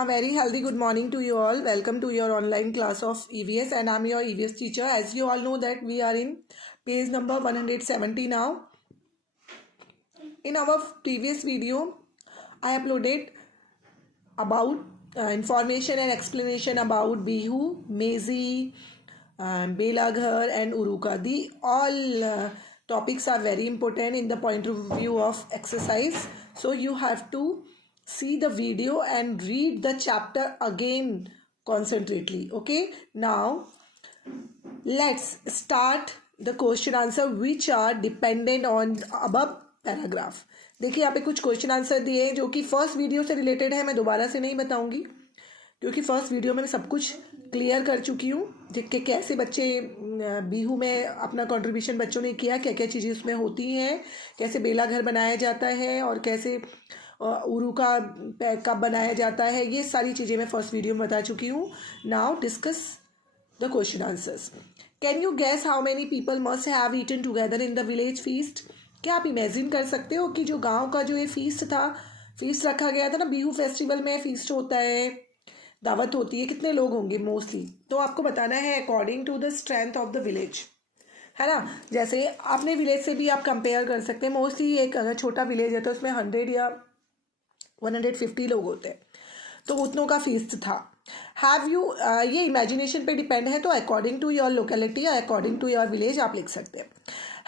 A very healthy good morning to you all. Welcome to your online class of EVS and I'm your EVS teacher. As you all know that we are in page number 170 now. In our previous video, I uploaded about information and explanation about Bihu, Mezi, Bela Ghar and Uruka. The all topics are very important in the point of view of exercise. So you have to see the video and read the chapter again concentrately. Okay, now let's start the question answer which are dependent on above paragraph. देखिए यहाँ पे कुछ question answer दिए हैं जो कि first video से related है. मैं दोबारा से नहीं बताऊंगी क्योंकि फर्स्ट वीडियो में मैं सब कुछ क्लियर कर चुकी हूँ कि कैसे बच्चे बिहू में अपना कंट्रीब्यूशन बच्चों ने किया, क्या क्या चीज़ें उसमें होती हैं, कैसे बेला घर बनाया जाता है और कैसे उरू का कब बनाया जाता है. ये सारी चीज़ें मैं फर्स्ट वीडियो में बता चुकी हूँ. Now discuss the question answers. Can you guess how many people must have eaten together in the village feast. क्या आप इमेजिन कर सकते हो कि जो गांव का जो ये फीस्ट था, फीस्ट रखा गया था ना, बिहू फेस्टिवल में फीस्ट होता है, दावत होती है, कितने लोग होंगे मोस्टली. तो आपको बताना है according to the strength of the village, है ना. जैसे अपने विलेज से भी आप कंपेयर कर सकते हैं. मोस्टली एक अगर छोटा विलेज है तो उसमें 100 या 150 लोग होते हैं, तो उतनों का फीस्ट था. हैव यू ये इमेजिनेशन पे डिपेंड है, तो अकॉर्डिंग टू योर लोकेलिटी या अकॉर्डिंग टू योर विलेज आप लिख सकते हैं.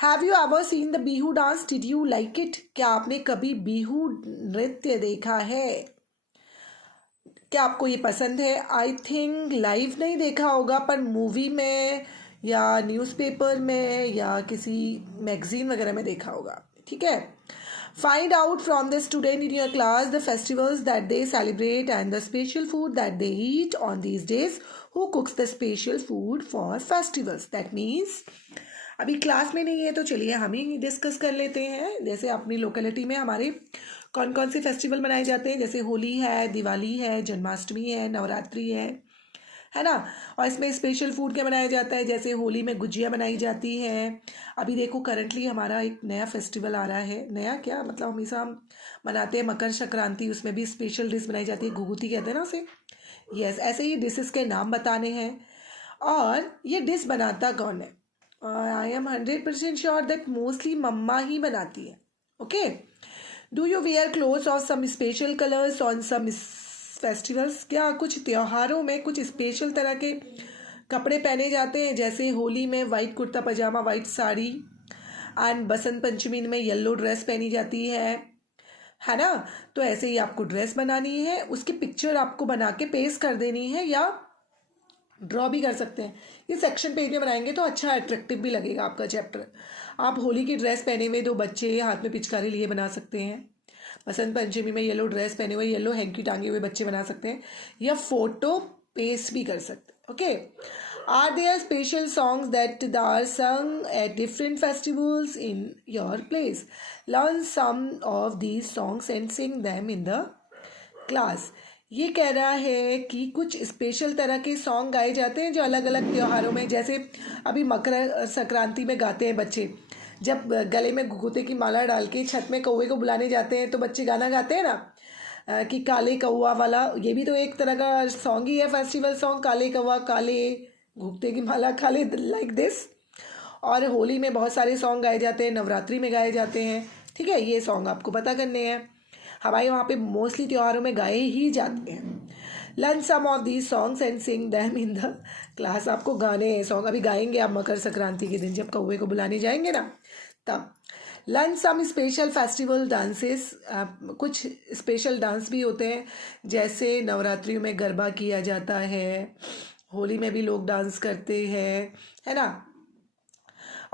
Have you ever seen the Bihu dance, did you like it. क्या आपने कभी बिहू नृत्य देखा है, क्या आपको ये पसंद है. आई थिंक लाइव नहीं देखा होगा पर मूवी में या न्यूज़पेपर में या किसी मैगजीन वगैरह में देखा होगा. ठीक है. Find out from the student in your class the festivals that they celebrate and the special food that they eat on these days. Who cooks the special food for festivals? That means अभी class में नहीं है तो चलिए हम ही discuss कर लेते हैं. जैसे अपनी लोकेलिटी में हमारे कौन कौन से फेस्टिवल मनाए जाते हैं. जैसे होली है, दिवाली है, जन्माष्टमी है, नवरात्रि है ना. और इसमें स्पेशल फूड क्या बनाया जाता है. जैसे होली में गुजिया बनाई जाती है. अभी देखो करंटली हमारा एक नया फेस्टिवल आ रहा है. नया क्या मतलब हमेशा हम मनाते हैं मकर संक्रांति, उसमें भी स्पेशल डिश बनाई जाती है, घुघुती कहते हैं ना उसे. यस, ऐसे ही डिशेस के नाम बताने हैं. और ये डिश बनाता कौन है. I am 100% sure that mostly मम्मा ही बनाती है. Okay. Do you wear clothes of some special colours on some festivals. क्या कुछ त्योहारों में कुछ स्पेशल तरह के कपड़े पहने जाते हैं. जैसे होली में white kurta pajama, white sari, and Basant Panchami में येलो ड्रेस पहनी जाती है ना. तो ऐसे ही आपको ड्रेस बनानी है, उसकी पिक्चर आपको बना के पेस्ट कर देनी है या ड्रॉ भी कर सकते हैं. ये सेक्शन पेज में बनाएंगे तो अच्छा अट्रैक्टिव भी लगेगा आपका चैप्टर. आप होली की ड्रेस पहने हुए दो बच्चे हाथ में पिचकारी लिए बना सकते हैं. बसंत पंचमी में येलो ड्रेस पहने हुए येलो हैंकी टांगे हुए बच्चे बना सकते हैं या फोटो पेस्ट भी कर सकते हैं. Okay. Are there special songs that are sung at different festivals in your place. Learn some of these songs and sing them in the class. ये कह रहा है कि कुछ स्पेशल तरह के सॉन्ग गाए जाते हैं जो अलग अलग त्योहारों में, जैसे अभी मकर संक्रांति में गाते हैं बच्चे, जब गले में घुघुते की माला डाल के छत में कौवे को बुलाने जाते हैं तो बच्चे गाना गाते हैं ना कि काले कौवा वाला. ये भी तो एक तरह का सॉन्ग ही है, फेस्टिवल सॉन्ग. काले कौवा काले घुघुते की माला काले, लाइक दिस. और होली में बहुत सारे सॉन्ग गाए जाते हैं, नवरात्रि में गाए जाते हैं. ठीक है. ये सॉन्ग आपको पता करने हैं. हमारे वहाँ पे मोस्टली त्योहारों में गाए ही जाते हैं. Learn some of these songs and sing them in the class. आपको गाने सॉन्ग अभी गाएंगे आप मकर संक्रांति के दिन जब कौवे को बुलाने जाएंगे ना तब. Learn some special festival dances. कुछ स्पेशल डांस भी होते हैं, जैसे नवरात्रियों में गरबा किया जाता है, होली में भी लोग डांस करते हैं, है ना.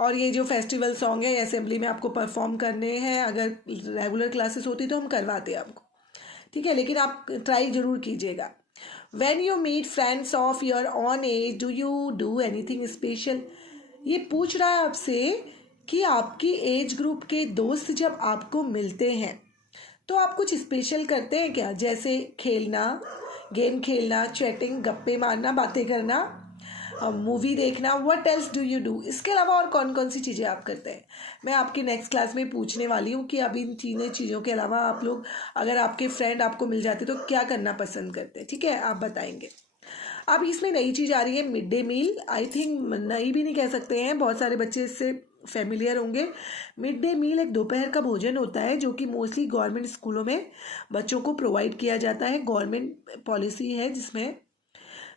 और ये जो फेस्टिवल सॉन्ग है असेंबली में आपको परफॉर्म करने हैं. अगर रेगुलर क्लासेस होती तो हम करवाते आपको. ठीक है. लेकिन आप ट्राई जरूर कीजिएगा. When you meet friends of your own age, do you do anything special? ये पूछ रहा है आपसे कि आपकी एज ग्रुप के दोस्त जब आपको मिलते हैं तो आप कुछ स्पेशल करते हैं क्या. जैसे खेलना, गेम खेलना, चैटिंग, गप्पे मारना, बातें करना, मूवी देखना, what else do you do, इसके अलावा और कौन कौन सी चीज़ें आप करते हैं, मैं आपकी नेक्स्ट क्लास में पूछने वाली हूँ कि अब इन तीनों चीज़ों के अलावा आप लोग, अगर आपके फ्रेंड आपको मिल जाते तो क्या करना पसंद करते हैं, ठीक है, आप बताएंगे। अब इसमें नई चीज़ आ रही है mid day meal. I think नई भी नहीं कह सकते हैं, बहुत सारे बच्चे इससे फेमिलियर होंगे। मिड डे मील एक दोपहर का भोजन होता है जो कि मोस्टली गवर्नमेंट स्कूलों में बच्चों को प्रोवाइड किया जाता है। गवर्नमेंट पॉलिसी है जिसमें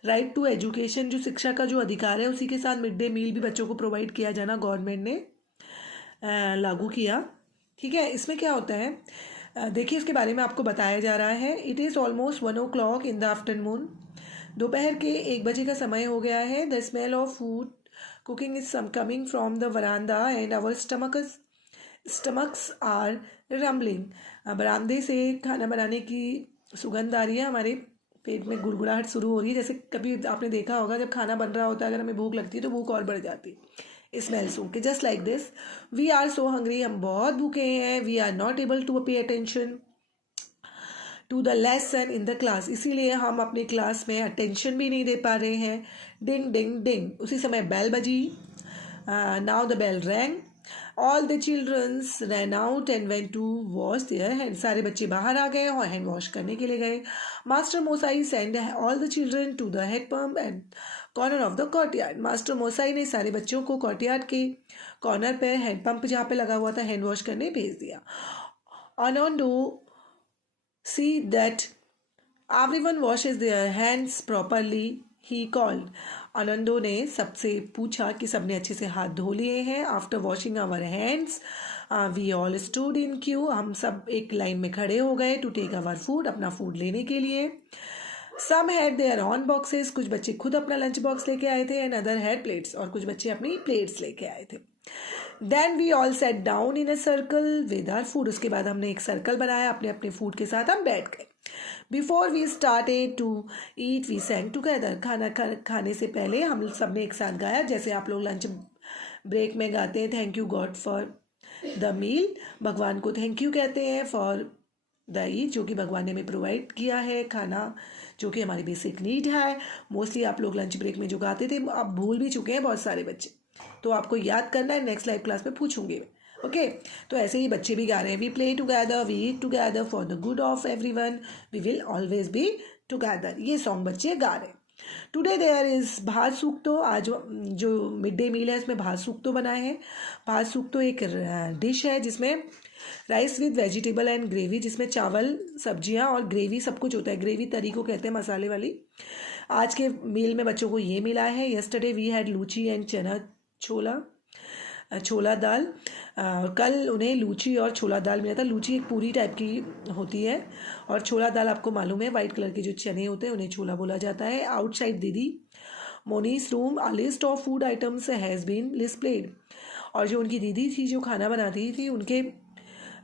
राइट टू एजुकेशन, जो शिक्षा का जो अधिकार है, उसी के साथ मिड डे मील भी बच्चों को प्रोवाइड किया जाना गवर्नमेंट ने लागू किया। ठीक है, इसमें क्या होता है, देखिए इसके बारे में आपको बताया जा रहा है। It is almost 1 o'clock in the afternoon, दोपहर के 1 बजे का समय हो गया है। The smell of food cooking is coming from the veranda and our stomachs are rumbling. बरामदे से खाना बनाने की सुगंध आ रही है, हमारे पेट में गुड़गुड़ाहट शुरू हो रही है। जैसे कभी आपने देखा होगा जब खाना बन रहा होता है, अगर हमें भूख लगती है तो भूख और बढ़ जाती है। स्मेल सुन के just like this, we are so hungry, हम बहुत भूखे हैं। We are not able to pay attention to the lesson in the class, इसीलिए हम अपनी क्लास में अटेंशन भी नहीं दे पा रहे हैं। डिंग डिंग डिंग, उसी समय बेल बजी। Now the bell rang, all the childrens ran out and went to wash their hand, सारे बच्चे बाहर आ गए और हैंड वॉश करने के लिए गए। Master Moshai send all the children to the head pump and corner of the courtyard, master Moshai ने सारे बच्चों को कोर्टयार्ड के कॉर्नर पर हैंड पंप जहाँ पे लगा हुआ था हैंड वॉश करने भेज दिया। ऑनोंडो see that everyone washes their hands properly, he called. आनंदो ने सबसे पूछा कि सबने अच्छे से हाथ धो लिए हैं। After washing our hands we all stood in queue, हम सब एक लाइन में खड़े हो गए टू टेक आवर फूड, अपना फूड लेने के लिए। Some had their own boxes, कुछ बच्चे खुद अपना लंच बॉक्स लेके आए थे। एंड अदर हैड प्लेट्स, और कुछ बच्चे अपनी प्लेट्स लेके आए थे। Then we all sat down in a circle with our food, उसके बाद हमने एक सर्कल बनाया, अपने अपने फूड के साथ हम बैठ गए। Before we started to eat we sang together, खाना खाने से पहले हम सब ने एक साथ गाया, जैसे आप लोग लंच ब्रेक में गाते हैं thank you God for the meal, भगवान को थैंक यू कहते हैं फॉर द ईट, जो कि भगवान ने हमें प्रोवाइड किया है खाना, जो कि हमारी बेसिक नीड है। मोस्टली आप लोग लंच ब्रेक में जो गाते थे अब भूल भी चुके हैं बहुत सारे बच्चे, तो आपको याद करना है, नेक्स्ट लाइव क्लास में पूछूंगी। ओके, तो ऐसे ही बच्चे भी गा रहे हैं, we play together, we eat together for the good of everyone, we will always be together, ये सॉन्ग बच्चे गा रहे हैं। टुडे देयर इज भात सूक्तो, आज जो मिड डे मील है इसमें भात सूक्तो बनाए हैं। भात सूक्तो एक डिश है जिसमें rice with vegetable and gravy, जिसमें चावल सब्जियां और ग्रेवी सब कुछ होता है। ग्रेवी तरी को कहते हैं, मसाले वाली। आज के मील में बच्चों को ये मिला है। Yesterday we had luchi and chana chhola दाल, कल उन्हें लूची और छोला दाल मिला था। लूची एक पूरी टाइप की होती है और छोला दाल आपको मालूम है वाइट कलर के जो चने होते हैं उन्हें छोला बोला जाता है। Outside didi Moni's room a list of food items has been displayed, और जो उनकी दीदी थी जो खाना बनाती थी उनके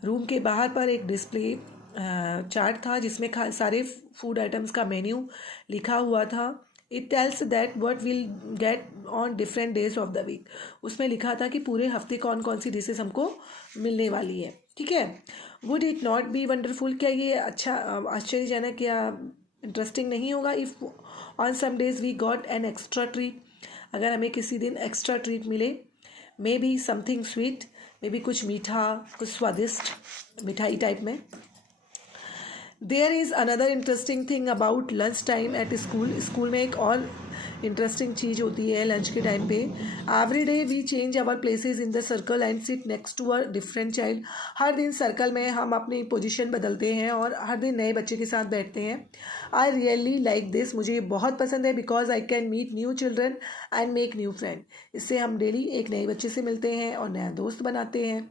रूम के बाहर पर एक डिस्प्ले चार्ट था जिसमें सारे फूड आइटम्स का मेन्यू लिखा हुआ था। It tells that what will get on different days of the week, उसमें लिखा था कि पूरे हफ्ते कौन कौन सी डिशेस हमको मिलने वाली है। ठीक है, would it not be wonderful, क्या ये अच्छा आश्चर्यजनक या इंटरेस्टिंग नहीं होगा if on some days we got an extra treat, अगर हमें किसी दिन एक्स्ट्रा ट्रीट मिले, maybe something sweet, maybe कुछ मीठा, कुछ स्वादिष्ट मिठाई टाइप में। There is another interesting thing about lunch time at school, school में एक और इंटरेस्टिंग चीज़ होती है लंच के टाइम पे। Every day we change our places in the circle and sit next to a different child, हर दिन सर्कल में हम अपनी पोजीशन बदलते हैं और हर दिन नए बच्चे के साथ बैठते हैं। आई रियली लाइक दिस, मुझे ये बहुत पसंद है, because I can meet new children and make new friend, इससे हम डेली एक नए बच्चे से मिलते हैं और नया दोस्त बनाते हैं।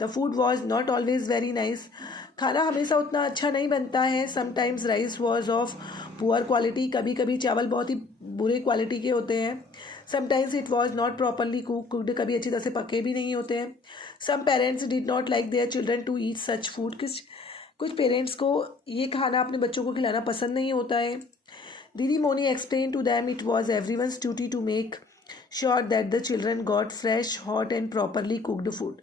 The food was not always very nice, खाना हमेशा उतना अच्छा नहीं बनता है। Sometimes rice was of poor quality, कभी कभी चावल बहुत ही बुरे क्वालिटी के होते हैं। Sometimes it was not properly cooked, कभी अच्छी तरह से पके भी नहीं होते हैं। Some parents did not like their children to eat such food, कुछ पेरेंट्स को ये खाना अपने बच्चों को खिलाना पसंद नहीं होता है। Didi Moni explain to them it was everyone's duty to make sure that the children got fresh hot and properly cooked food,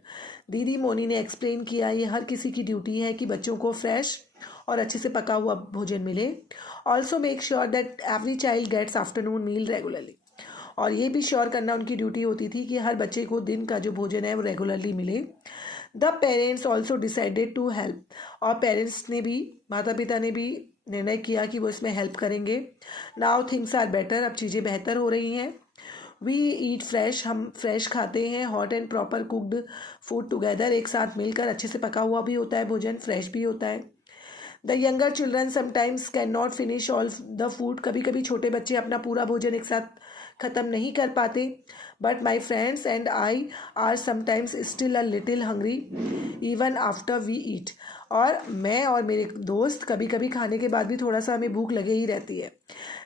Didi Moni ने एक्सप्लेन किया ये हर किसी की ड्यूटी है कि बच्चों को फ्रेश और अच्छे से पका हुआ भोजन मिले। Also make sure that every child gets afternoon meal regularly, और ये भी श्योर करना उनकी ड्यूटी होती थी कि हर बच्चे को दिन का जो भोजन है वो रेगुलरली मिले। The parents also decided to help, और पेरेंट्स ने भी, माता पिता ने भी निर्णय किया कि वो इसमें हेल्प करेंगे। नाउ थिंग्स आर बेटर, अब चीज़ें बेहतर हो रही हैं। वी ईट फ्रेश, हम फ्रेश खाते हैं। Hot and proper cooked food together, एक साथ मिलकर अच्छे से पका हुआ भी होता है भोजन, फ्रेश भी होता है। The younger children sometimes can not finish all the food, कभी कभी छोटे बच्चे अपना पूरा भोजन एक साथ ख़त्म नहीं कर पाते। But my friends and I are sometimes still a little hungry even after we eat, और मैं और मेरे दोस्त कभी कभी खाने के बाद भी थोड़ा सा हमें भूख लगे ही रहती है।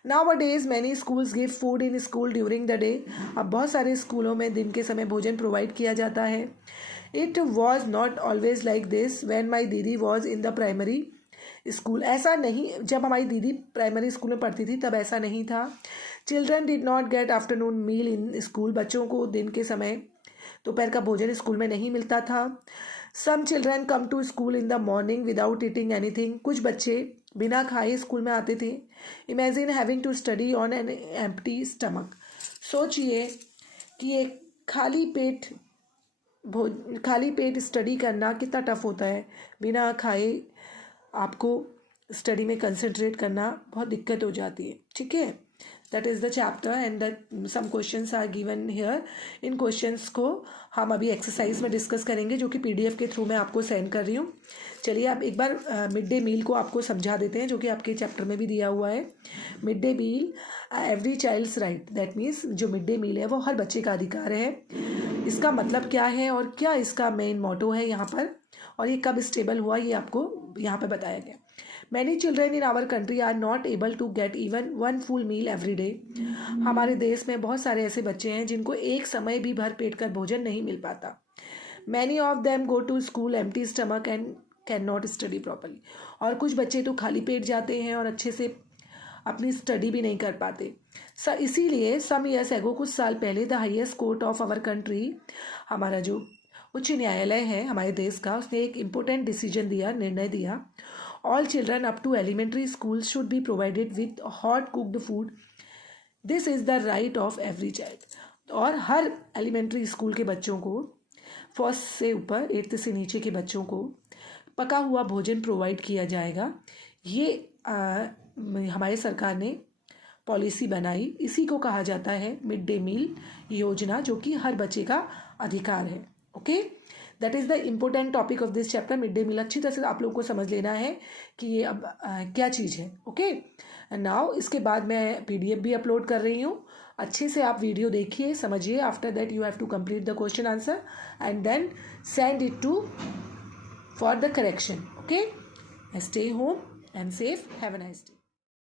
Now a days many schools give food in school during the day, अब बहुत सारे स्कूलों में दिन के समय भोजन प्रोवाइड किया जाता है। It was not always like this when my didi was in the primary school, ऐसा नहीं, जब हमारी दीदी प्राइमरी स्कूल में पढ़ती थी तब ऐसा नहीं था। Children did not get afternoon meal in school, बच्चों को दिन के समय दोपहर का भोजन स्कूल में नहीं मिलता था। Some children come to school in the morning without eating anything, कुछ बच्चे बिना खाए स्कूल में आते थे। Imagine having to study on an empty stomach, सोचिए कि एक खाली पेट स्टडी करना कितना टफ होता है। बिना खाए आपको स्टडी में कंसंट्रेट करना बहुत दिक्कत हो जाती है। ठीक है, that is the chapter and that some questions are given here. इन क्वेश्चंस को हम अभी एक्सरसाइज में डिस्कस करेंगे, जो कि पीडीएफ के थ्रू मैं आपको सेंड कर रही हूँ। चलिए आप एक बार मिड डे मील को आपको समझा देते हैं, जो कि आपके चैप्टर में भी दिया हुआ है। Mid day meal every child's right, that means जो मिड डे मील है वो हर बच्चे का अधिकार है। इसका मतलब क्या है और क्या इसका मेन मोटो है यहाँ पर, और ये कब स्टेबल हुआ, ये आपको यहाँ पर बताया गया। Many children in our country are not able to get even one full meal every day, हमारे देश में बहुत सारे ऐसे बच्चे हैं जिनको एक समय भी भर पेट कर भोजन नहीं मिल पाता। Many of them go to school empty stomach and can not study properly, और कुछ बच्चे तो खाली पेट जाते हैं और अच्छे से अपनी स्टडी भी नहीं कर पाते। इसीलिए सम ईयर्स एगो, कुछ साल पहले, the highest court of our country, हमारा जो उच्च न्यायालय है हमारे देश का, उसने एक इम्पोर्टेंट डिसीजन दिया, निर्णय दिया। All children up to elementary school should be provided with hot cooked food, this is the right of every child, और हर एलिमेंट्री स्कूल के बच्चों को, फर्स्ट से ऊपर 8th से नीचे के बच्चों को पका हुआ भोजन प्रोवाइड किया जाएगा। ये हमारी सरकार ने पॉलिसी बनाई, इसी को कहा जाता है मिड डे मील योजना, जो कि हर बच्चे का अधिकार है। Okay, that is the important topic of this chapter. Mid day meal अच्छी तरह से आप लोगों को समझ लेना है कि ये अब क्या चीज़ है। ओके, नाउ इसके बाद मैं पीडीएफ भी अपलोड कर रही हूँ, अच्छे से आप वीडियो देखिए, समझिए। After that you have to complete the question answer and then send it to for the correction. Okay, stay home and safe, have a nice day.